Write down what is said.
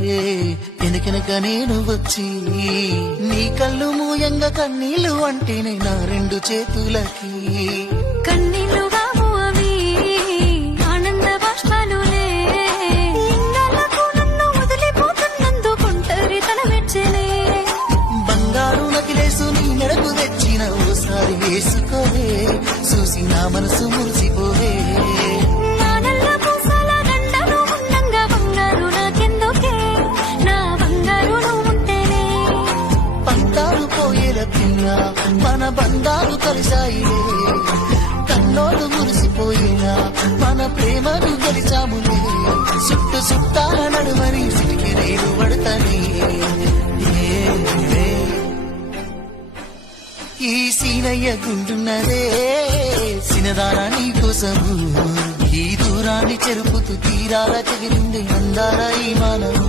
వెనక నేను వచ్చి నీ కళ్ళు మూయంగా కన్నీళ్లు అంటేనే నా రెండు చేతులకి కన్నీళ్లు బాబు అవి ఆనంద బాష్పాలులే ఇంగాలకు నన్ను వదిలిపోతున్నందుకుంటారు తన మెచ్చలే బంగారు నకిలేసు నీ మెడకు తెచ్చిన ఓసారి వేసుకోవే చూసి నా మనసు మురిసిపోవే మన బంధాలు కలిసాయిలే కన్నోడు మురిసిపోయేలా మన ప్రేమను కలిసాములే చుట్టు చుట్టాల నడుమని సిరికి నేను పడతానే ఈ సీనయ్య గుంటున్నదే సినదారా నీ కోసము ఈ దూరాన్ని చెరుపుతూ తీరాల చెగిరింది అందాల ఈ మానవు